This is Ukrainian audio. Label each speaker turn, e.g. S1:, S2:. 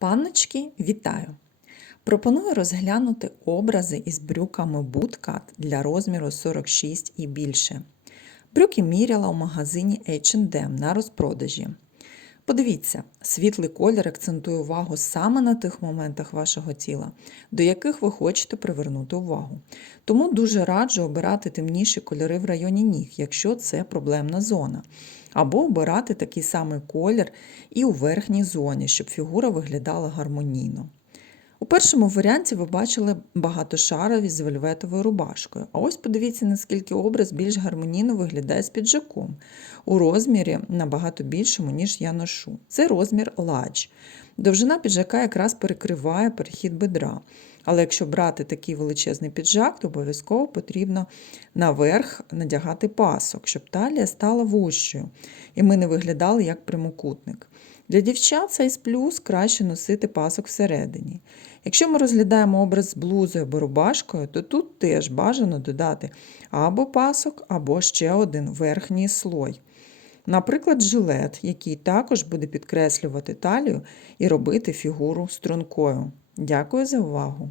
S1: Панночки, вітаю! Пропоную розглянути образи із брюками Bootcut для розміру 46 і більше. Брюки міряла у магазині H&M на розпродажі. Подивіться, світлий колір акцентує увагу саме на тих моментах вашого тіла, до яких ви хочете привернути увагу. Тому дуже раджу обирати темніші кольори в районі ніг, якщо це проблемна зона. Або обирати такий самий колір і у верхній зоні, щоб фігура виглядала гармонійно. У першому варіанті ви бачили багатошарові з вельветовою рубашкою. А ось подивіться, наскільки образ більш гармонійно виглядає з піджаком. У розмірі набагато більшому, ніж я ношу. Це розмір large. Довжина піджака якраз перекриває перехід бедра. Але якщо брати такий величезний піджак, то обов'язково потрібно наверх надягати пасок, щоб талія стала вущою, і ми не виглядали як прямокутник. Для дівчат цей плюс краще носити пасок всередині. Якщо ми розглядаємо образ з блузою або рубашкою, то тут теж бажано додати або пасок, або ще один верхній слой. Наприклад, жилет, який також буде підкреслювати талію і робити фігуру стрункою. Дякую за увагу!